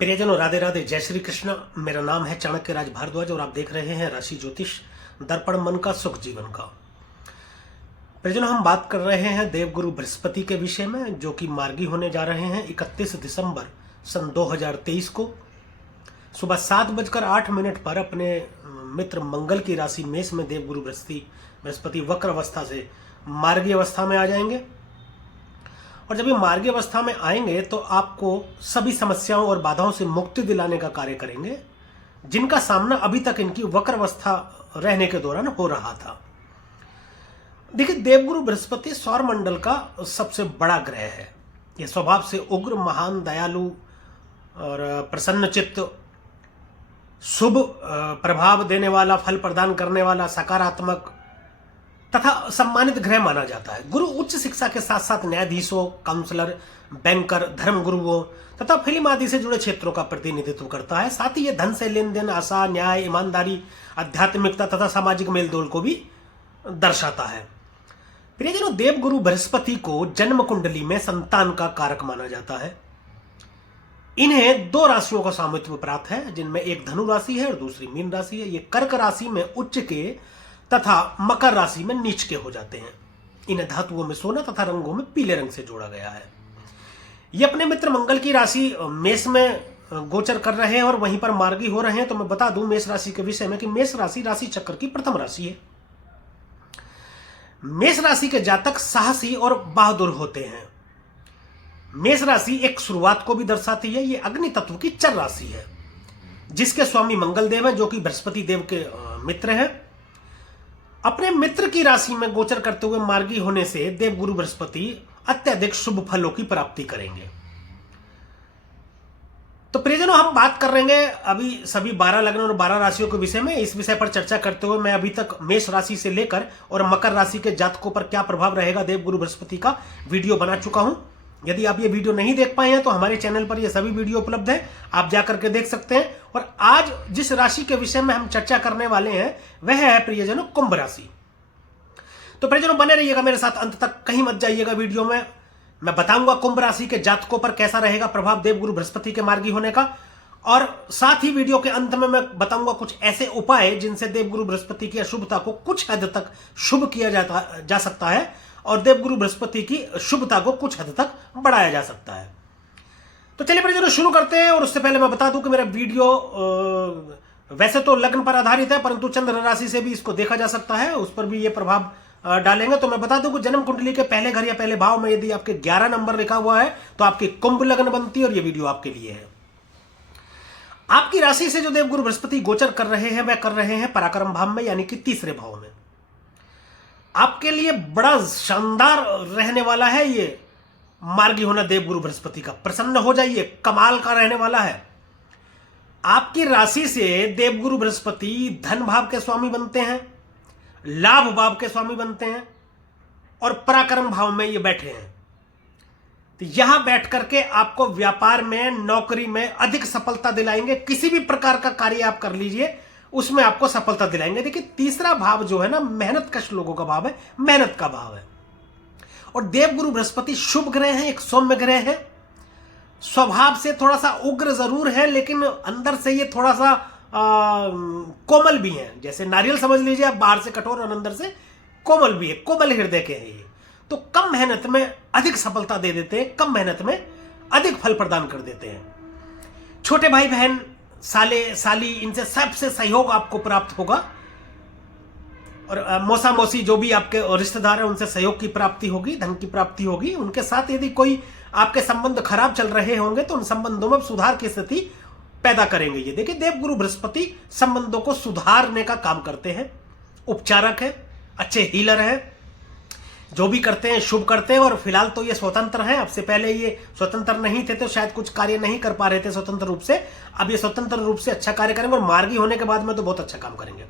प्रियजनों, राधे राधे, जय श्री कृष्ण। मेरा नाम है चाणक्य राज भारद्वाज और आप देख रहे हैं राशि ज्योतिष दर्पण मन का सुख जीवन का। प्रियजनों, हम बात कर रहे हैं देवगुरु बृहस्पति के विषय में, जो कि मार्गी होने जा रहे हैं 31 दिसंबर सन 2023 को सुबह 7:08 पर अपने मित्र मंगल की राशि मेष में देवगुरु बृहस्पति वक्र अवस्था से मार्गी अवस्था में आ जाएंगे। और जब ये मार्गी अवस्था में आएंगे तो आपको सभी समस्याओं और बाधाओं से मुक्ति दिलाने का कार्य करेंगे, जिनका सामना अभी तक इनकी वक्र अवस्था रहने के दौरान हो रहा था। देखिए, देवगुरु बृहस्पति सौर मंडल का सबसे बड़ा ग्रह है। यह स्वभाव से उग्र, महान, दयालु और प्रसन्नचित्त, शुभ प्रभाव देने वाला, फल प्रदान करने वाला, सकारात्मक तथा सम्मानित ग्रह माना जाता है। गुरु उच्च शिक्षा के साथ साथ न्यायाधीशों, काउंसलर, बैंकर, धर्मगुरुओं तथा फिल्म आदि से जुड़े क्षेत्रों का प्रतिनिधित्व करता है। साथ ही यह धन से लेन देन, आशा, न्याय, ईमानदारी, आध्यात्मिकता तथा सामाजिक मेलजोल को भी दर्शाता है। प्रियजनों, देवगुरु बृहस्पति को जन्म कुंडली में संतान का कारक माना जाता है। इन्हें 2 राशियों का स्वामित्व प्राप्त है, जिनमें एक धनु राशि है और दूसरी मीन राशि है। ये कर्क राशि में उच्च के तथा मकर राशि में नीच के हो जाते हैं। इन्हें धातुओं में सोना तथा रंगों में पीले रंग से जोड़ा गया है। ये अपने मित्र मंगल की राशि मेष में गोचर कर रहे हैं और वहीं पर मार्गी हो रहे हैं। तो मैं बता दूं मेष राशि के विषय में कि मेष राशि राशि चक्र की प्रथम राशि है। मेष राशि के जातक साहसी और बहादुर होते हैं। मेष राशि एक शुरुआत को भी दर्शाती है। ये अग्नि तत्व की चर राशि है, जिसके स्वामी मंगल देव है, जो कि बृहस्पति देव के मित्र हैं। अपने मित्र की राशि में गोचर करते हुए मार्गी होने से देवगुरु बृहस्पति अत्यधिक शुभ फलों की प्राप्ति करेंगे। तो प्रियजनों, हम बात कर रहे हैं अभी सभी 12 लग्न और 12 राशियों के विषय में। इस विषय पर चर्चा करते हुए मैं अभी तक मेष राशि से लेकर और मकर राशि के जातकों पर क्या प्रभाव रहेगा देवगुरु बृहस्पति का वीडियो बना चुका हूं। यदि आप ये वीडियो नहीं देख पाए हैं तो हमारे चैनल पर ये सभी वीडियो उपलब्ध है, आप जाकर के देख सकते हैं। और आज जिस राशि के विषय में हम चर्चा करने वाले हैं वह है प्रियजनों कुंभ राशि। तो प्रियजनों, बने रहिएगा मेरे साथ अंत तक, कहीं मत जाइएगा। वीडियो में मैं बताऊंगा कुंभ राशि के जातकों पर कैसा रहेगा प्रभाव देवगुरु बृहस्पति के मार्गी होने का, और साथ ही वीडियो के अंत में मैं बताऊंगा कुछ ऐसे उपाय जिनसे देवगुरु बृहस्पति की अशुभता को कुछ हद तक शुभ किया जा सकता है और देवगुरु बृहस्पति की शुभता को कुछ हद तक बढ़ाया जा सकता है। तो चलिए प्रियजनों, शुरू करते हैं। और उससे पहले मैं बता दूं कि मेरा वीडियो वैसे तो लग्न पर आधारित है, परंतु चंद्र राशि से भी इसको देखा जा सकता है, उस पर भी ये प्रभाव डालेंगे। तो मैं बता दूं कि जन्म कुंडली के पहले घर या पहले भाव में यदि आपके 11 नंबर लिखा हुआ है तो आपकी कुंभ लग्न बनती है और ये वीडियो आपके लिए है। आपकी राशि से जो देवगुरु बृहस्पति गोचर कर रहे हैं वह कर रहे हैं पराक्रम भाव में, यानी कि तीसरे भाव में। आपके लिए बड़ा शानदार रहने वाला है ये मार्गी होना देवगुरु बृहस्पति का। प्रसन्न हो जाइए, कमाल का रहने वाला है। आपकी राशि से देवगुरु बृहस्पति धन भाव के स्वामी बनते हैं, लाभ भाव के स्वामी बनते हैं और पराक्रम भाव में ये बैठे हैं। तो यहां बैठ करके आपको व्यापार में, नौकरी में अधिक सफलता दिलाएंगे। किसी भी प्रकार का कार्य आप कर लीजिए, उसमें आपको सफलता दिलाएंगे। देखिए, तीसरा भाव जो है ना, मेहनत कश लोगों का भाव है, मेहनत का भाव है। और देवगुरु बृहस्पति शुभ ग्रह है, एक सौम्य ग्रह है। स्वभाव से थोड़ा सा उग्र जरूर है, लेकिन अंदर से ये थोड़ा सा कोमल भी है। जैसे नारियल समझ लीजिए आप, बाहर से कठोर और अंदर से कोमल भी है, कोमल हृदय के हैं ये। तो कम मेहनत में अधिक सफलता दे देते हैं, कम मेहनत में अधिक फल प्रदान कर देते हैं। छोटे भाई बहन, साले साली, इनसे सबसे सहयोग आपको प्राप्त होगा। और मौसा मौसी जो भी आपके रिश्तेदार हैं उनसे सहयोग की प्राप्ति होगी, धन की प्राप्ति होगी। उनके साथ यदि कोई आपके संबंध खराब चल रहे होंगे तो उन संबंधों में सुधार की स्थिति पैदा करेंगे ये। देखिए, देवगुरु बृहस्पति संबंधों को सुधारने का काम करते हैं, उपचारक है, अच्छे हीलर हैं, जो भी करते हैं शुभ करते हैं। और फिलहाल तो ये स्वतंत्र हैं, अब से पहले ये स्वतंत्र नहीं थे तो शायद कुछ कार्य नहीं कर पा रहे थे स्वतंत्र रूप से। अब ये स्वतंत्र रूप से अच्छा कार्य करेंगे और मार्गी होने के बाद में तो बहुत अच्छा काम करेंगे।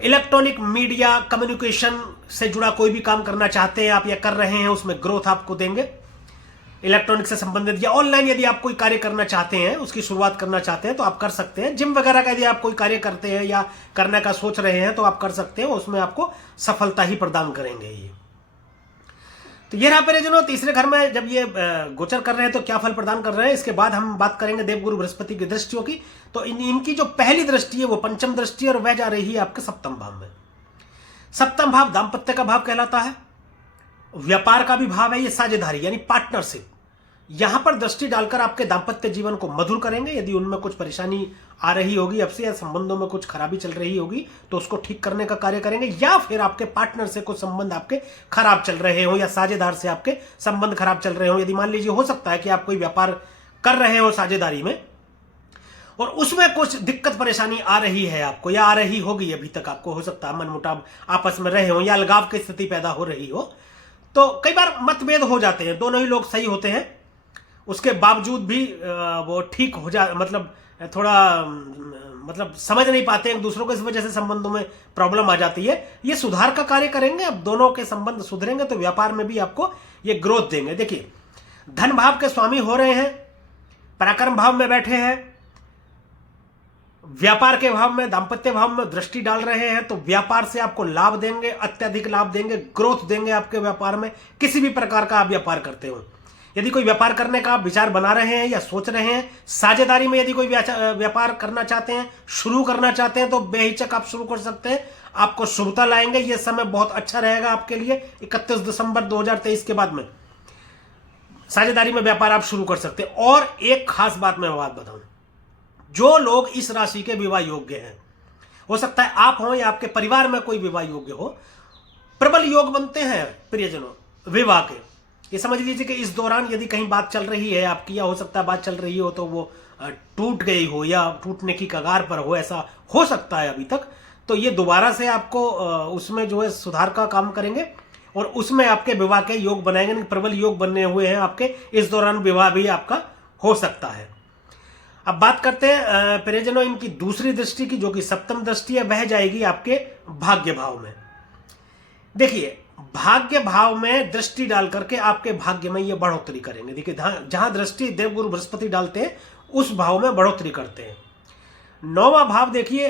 इलेक्ट्रॉनिक मीडिया, कम्युनिकेशन से जुड़ा कोई भी काम करना चाहते हैं आप या कर रहे हैं, उसमें ग्रोथ आपको देंगे। इलेक्ट्रॉनिक से संबंधित या ऑनलाइन यदि आप कोई कार्य करना चाहते हैं, उसकी शुरुआत करना चाहते हैं तो आप कर सकते हैं। जिम वगैरह का यदि आप कोई कार्य करते हैं या करने का सोच रहे हैं तो आप कर सकते हैं, उसमें आपको सफलता ही प्रदान करेंगे ये। तो ये रहा परिजनों, तीसरे घर में जब ये गोचर कर रहे हैं तो क्या फल प्रदान कर रहे हैं। इसके बाद हम बात करेंगे देवगुरु बृहस्पति की दृष्टियों की। तो इनकी जो पहली दृष्टि है वो पंचम दृष्टि है और वह जा रही है आपके सप्तम भाव में। सप्तम भाव दाम्पत्य का भाव कहलाता है, व्यापार का भी भाव है, ये साझेदारी यानी पार्टनरशिप। यहां पर दृष्टि डालकर आपके दाम्पत्य जीवन को मधुर करेंगे। यदि उनमें कुछ परेशानी आ रही होगी अब से, या संबंधों में कुछ खराबी चल रही होगी तो उसको ठीक करने का कार्य करेंगे, या फिर आपके पार्टनर से कुछ संबंध आपके खराब चल रहे हो या साझेदार से आपके संबंध खराब चल रहे हो। यदि मान लीजिए हो सकता है कि आप कोई व्यापार कर रहे हो साझेदारी में और उसमें कुछ दिक्कत परेशानी आ रही है आपको या आ रही होगी अभी तक, आपको हो सकता है मनमुटाव आपस में रहे हो या अलगाव की स्थिति पैदा हो रही हो, तो कई बार मतभेद हो जाते हैं। दोनों ही लोग सही होते हैं, उसके बावजूद भी वो ठीक हो जा मतलब थोड़ा मतलब समझ नहीं पाते एक दूसरों को, इस वजह से संबंधों में प्रॉब्लम आ जाती है। ये सुधार का कार्य करेंगे। अब दोनों के संबंध सुधरेंगे तो व्यापार में भी आपको ये ग्रोथ देंगे। देखिए, धन भाव के स्वामी हो रहे हैं, पराक्रम भाव में बैठे हैं, व्यापार के भाव में दाम्पत्य भाव में दृष्टि डाल रहे हैं, तो व्यापार से आपको लाभ देंगे, अत्यधिक लाभ देंगे, ग्रोथ देंगे आपके व्यापार में। किसी भी प्रकार का आप व्यापार करते हो, यदि कोई व्यापार करने का आप विचार बना रहे हैं या सोच रहे हैं, साझेदारी में यदि कोई व्यापार करना चाहते हैं, शुरू करना चाहते हैं, तो बेहिचक आप शुरू कर सकते हैं। आपको शुभता लाएंगे। यह समय बहुत अच्छा रहेगा आपके लिए। 31 दिसंबर 2023 के बाद में साझेदारी में व्यापार आप शुरू कर सकते हैं। और एक खास बात मैं बात बताऊं, जो लोग इस राशि के विवाह योग्य हैं, हो सकता है आप हो या आपके परिवार में कोई विवाह योग्य हो, प्रबल योग बनते हैं प्रियजनों विवाह के। ये समझ लीजिए कि इस दौरान यदि कहीं बात चल रही है आपकी, या हो सकता है बात चल रही हो तो वो टूट गई हो या टूटने की कगार पर हो, ऐसा हो सकता है अभी तक, तो ये दोबारा से आपको उसमें जो है सुधार का काम करेंगे और उसमें आपके विवाह के योग बनाएंगे। प्रबल योग बनने हुए हैं आपके, इस दौरान विवाह भी आपका हो सकता है। अब बात करते हैं प्रियजनों इनकी दूसरी दृष्टि की, जो कि सप्तम दृष्टि है, वह जाएगी आपके भाग्य भाव में। देखिए, भाग्य भाव में दृष्टि डाल करके आपके भाग्य में ये बढ़ोतरी करेंगे। देखिए, जहां दृष्टि देवगुरु बृहस्पति डालते हैं उस भाव में बढ़ोतरी करते हैं। 9वां भाव देखिए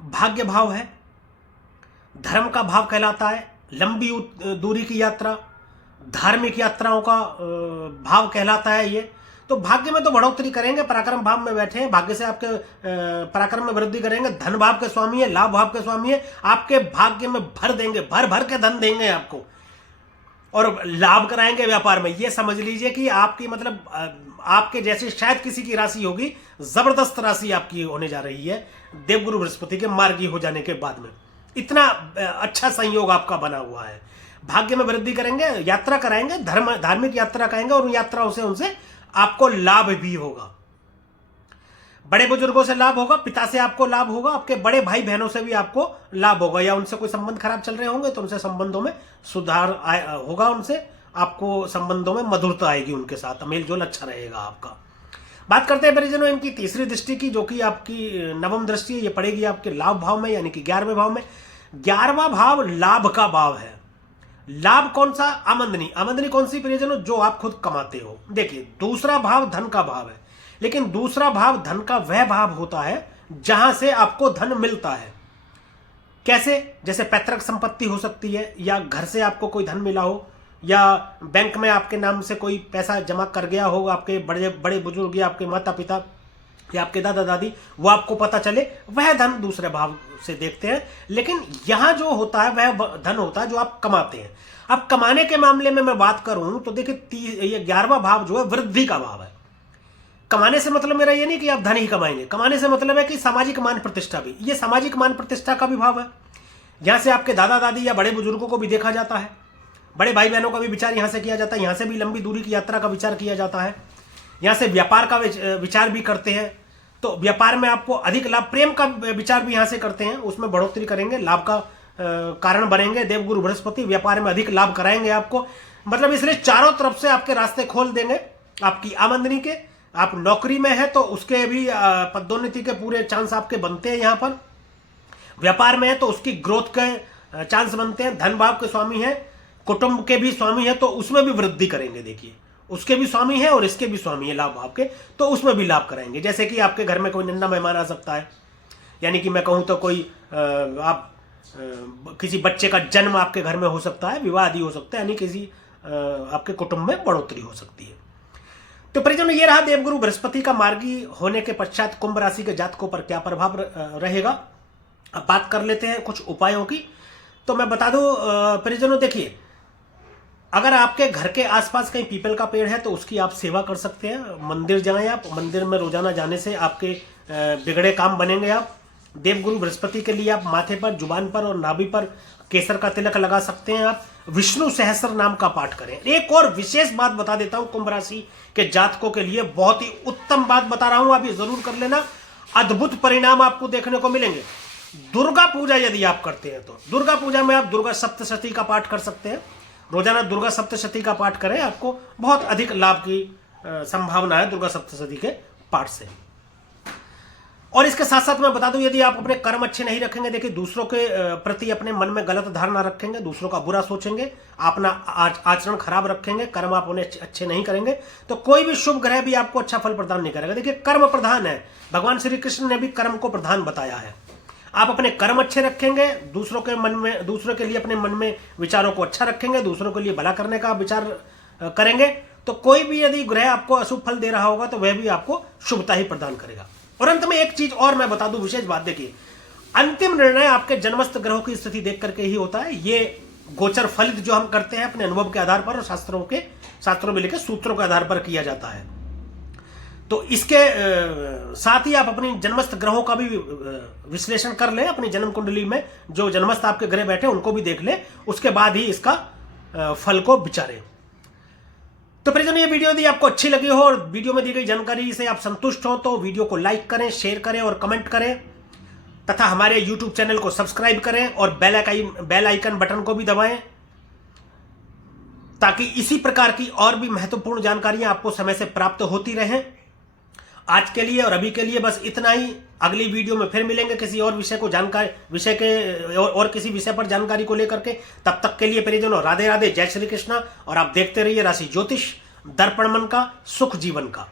भाग्य भाव है, धर्म का भाव कहलाता है, लंबी दूरी की यात्रा, धार्मिक यात्राओं का भाव कहलाता है ये। तो भाग्य में तो बढ़ोतरी करेंगे, पराक्रम भाव में बैठे हैं, भाग्य से आपके पराक्रम में वृद्धि करेंगे। धन भाव के स्वामी है, लाभ भाव के स्वामी है, आपके भाग्य में भर देंगे, भर भर के धन देंगे आपको और लाभ कराएंगे व्यापार में। ये समझ लीजिए कि आपकी मतलब आपके जैसे शायद किसी की राशि होगी, जबरदस्त राशि आपकी होने जा रही है देवगुरु बृहस्पति के मार्गी हो जाने के बाद में। इतना अच्छा संयोग आपका बना हुआ है। भाग्य में वृद्धि करेंगे, यात्रा कराएंगे, धार्मिक यात्रा कराएंगे और उन यात्राओं से उनसे आपको लाभ भी होगा। बड़े बुजुर्गों से लाभ होगा, पिता से आपको लाभ होगा, आपके बड़े भाई बहनों से भी आपको लाभ होगा, या उनसे कोई संबंध खराब चल रहे होंगे तो उनसे संबंधों में सुधार होगा, उनसे आपको संबंधों में मधुरता आएगी, उनके साथ मेल जोल अच्छा रहेगा आपका। बात करते हैं परिजनों इनकी तीसरी दृष्टि की, जो कि आपकी नवम दृष्टि है। ये पड़ेगी आपके लाभ भाव में, यानी कि 11वें भाव में। 11वां भाव लाभ का भाव है। लाभ कौन सा? आमदनी। आमदनी कौन सी प्रियजनों? जो आप खुद कमाते हो। देखिए, दूसरा भाव धन का भाव है, लेकिन दूसरा भाव धन का वह भाव होता है जहां से आपको धन मिलता है। कैसे? जैसे पैतृक संपत्ति हो सकती है, या घर से आपको कोई धन मिला हो, या बैंक में आपके नाम से कोई पैसा जमा कर गया हो, आपके बड़े बड़े बुजुर्ग या आपके माता पिता या आपके दादा दादी, वो आपको पता चले, वह धन दूसरे भाव से देखते हैं। लेकिन यहां जो होता है वह धन होता है जो आप कमाते हैं। अब कमाने के मामले में मैं बात करूं तो देखिए, ये 11वां भाव जो है वृद्धि का भाव है। कमाने से मतलब मेरा ये नहीं कि आप धन ही कमाएंगे, कमाने से मतलब है कि सामाजिक मान प्रतिष्ठा भी, ये सामाजिक मान प्रतिष्ठा का भी भाव है। यहां से आपके दादा दादी या बड़े बुजुर्गों को भी देखा जाता है, बड़े भाई बहनों का भी विचार यहां से किया जाता है, यहां से भी लंबी दूरी की यात्रा का विचार किया जाता है, यहां से व्यापार का विचार भी करते हैं। तो व्यापार में आपको अधिक लाभ, प्रेम का विचार भी यहां से करते हैं, उसमें बढ़ोतरी करेंगे, लाभ का कारण बनेंगे देवगुरु बृहस्पति, व्यापार में अधिक लाभ कराएंगे आपको। मतलब इसलिए चारों तरफ से आपके रास्ते खोल देंगे आपकी आमदनी के। आप नौकरी में है तो उसके भी पदोन्नति के पूरे चांस आपके बनते हैं यहाँ पर। व्यापार में है तो उसकी ग्रोथ के चांस बनते हैं। धन भाव के स्वामी है, कुटुंब के भी स्वामी है, तो उसमें भी वृद्धि करेंगे। देखिए, उसके भी स्वामी है और इसके भी स्वामी है लाभ भाव के, तो उसमें भी लाभ कराएंगे। जैसे कि आपके घर में कोई नन्ना मेहमान आ सकता है, यानी कि मैं कहूं तो कोई आप किसी बच्चे का जन्म आपके घर में हो सकता है, विवाह आदि हो सकता है, यानी किसी आपके कुटुंब में बढ़ोतरी हो सकती है। तो परिजनों, ये रहा देवगुरु बृहस्पति का मार्गी होने के पश्चात कुंभ राशि के जातकों पर क्या प्रभाव रहेगा। अब बात कर लेते हैं कुछ उपायों की। तो मैं बता दूं परिजनों, देखिए, अगर आपके घर के आसपास कहीं पीपल का पेड़ है तो उसकी आप सेवा कर सकते हैं। मंदिर जाएं आप, मंदिर में रोजाना जाने से आपके बिगड़े काम बनेंगे। आप देवगुरु बृहस्पति के लिए आप माथे पर, जुबान पर और नाभि पर केसर का तिलक लगा सकते हैं। आप विष्णु सहस्त्र नाम का पाठ करें। एक और विशेष बात बता देता हूं, कुंभ राशि के जातकों के लिए बहुत ही उत्तम बात बता रहा हूं, आप ये जरूर कर लेना। अद्भुत परिणाम आपको देखने को मिलेंगे। दुर्गा पूजा यदि आप करते हैं तो दुर्गा पूजा में आप दुर्गा सप्तशती का पाठ कर सकते हैं। रोजाना दुर्गा सप्तशती का पाठ करें, आपको बहुत अधिक लाभ की संभावना है दुर्गा सप्तशती के पाठ से। और इसके साथ साथ मैं बता दूं, यदि आप अपने कर्म अच्छे नहीं रखेंगे, देखिए दूसरों के प्रति अपने मन में गलत धारणा रखेंगे, दूसरों का बुरा सोचेंगे, अपना आचरण खराब रखेंगे, कर्म आप उन्हें अच्छे नहीं करेंगे, तो कोई भी शुभ ग्रह भी आपको अच्छा फल प्रदान नहीं करेगा। देखिए कर्म प्रधान है, भगवान श्री कृष्ण ने भी कर्म को प्रधान बताया है। आप अपने कर्म अच्छे रखेंगे, दूसरों के मन में, दूसरों के लिए अपने मन में विचारों को अच्छा रखेंगे, दूसरों के लिए भला करने का विचार करेंगे, तो कोई भी यदि ग्रह आपको अशुभ फल दे रहा होगा तो वह भी आपको शुभता ही प्रदान करेगा। और अंत में एक चीज और मैं बता दूं, विशेष बात, देखिए अंतिम निर्णय आपके जन्मस्थ ग्रहों की स्थिति देख करके ही होता है। ये गोचर फलित जो हम करते हैं अपने अनुभव के आधार पर और शास्त्रों में लिखे सूत्रों के आधार पर किया जाता है। तो इसके साथ ही आप अपनी जन्मस्थ ग्रहों का भी विश्लेषण कर लें। अपनी जन्म कुंडली में जो जन्मस्थ आपके ग्रह बैठे उनको भी देख लें, उसके बाद ही इसका फल को विचारें। तो परिजन, ये वीडियो यदि आपको अच्छी लगी हो और वीडियो में दी गई जानकारी से आप संतुष्ट हो तो वीडियो को लाइक करें, शेयर करें और कमेंट करें, तथा हमारे YouTube चैनल को सब्सक्राइब करें और बेल आइकन बटन को भी दबाएं, ताकि इसी प्रकार की और भी महत्वपूर्ण जानकारियां आपको समय से प्राप्त होती रहें। आज के लिए और अभी के लिए बस इतना ही। अगली वीडियो में फिर मिलेंगे किसी और किसी विषय पर जानकारी को लेकर के। तब तक के लिए परिजनों, राधे राधे, जय श्री कृष्णा। और आप देखते रहिए राशि ज्योतिष दर्पण मन का सुख जीवन का।